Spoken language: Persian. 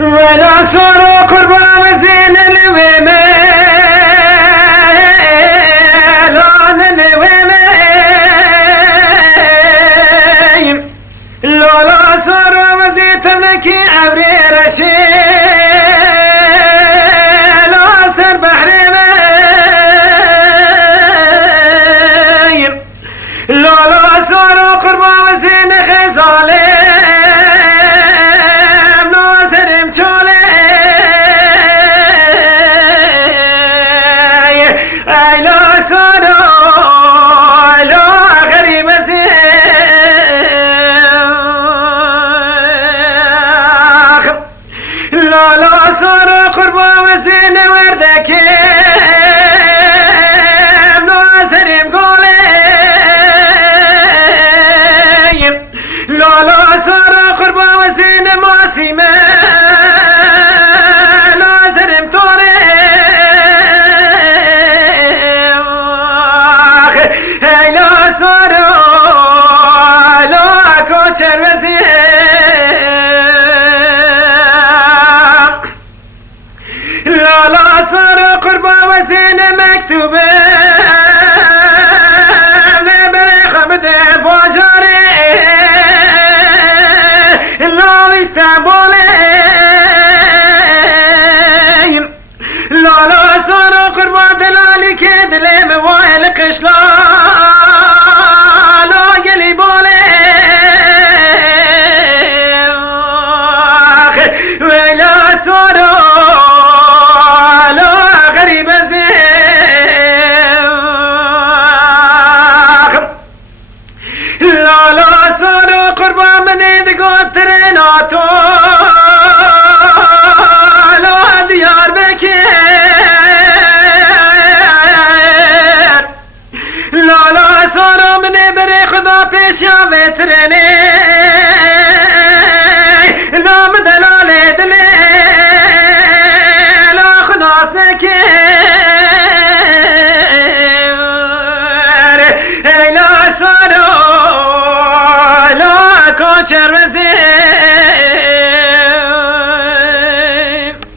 ولا صار قربان زين الويمين لون الويمين لولا صار وزيت لك عبري رشيل أثر بحرين لولا صار قربان زين خزالين لا صار قربان وزين وردك ناصر مقولي لا صار قربان وزين ماسيمة ناصر مطوري لا صار لا كوتشر وزين لا صار قربان وزين مكتوبة لبريخ بدأ بوجاري لا استعبولي لا صار قربان دلالي كدلي موائل قشلا لا قلي بولي ولا صار لا صار قربان من يدقون تريناتو لا ديار بكير لا صار من بري خدا بيشا بتريني لا مدلال دلي لا خلاص نكير لا صار كوتشر وزين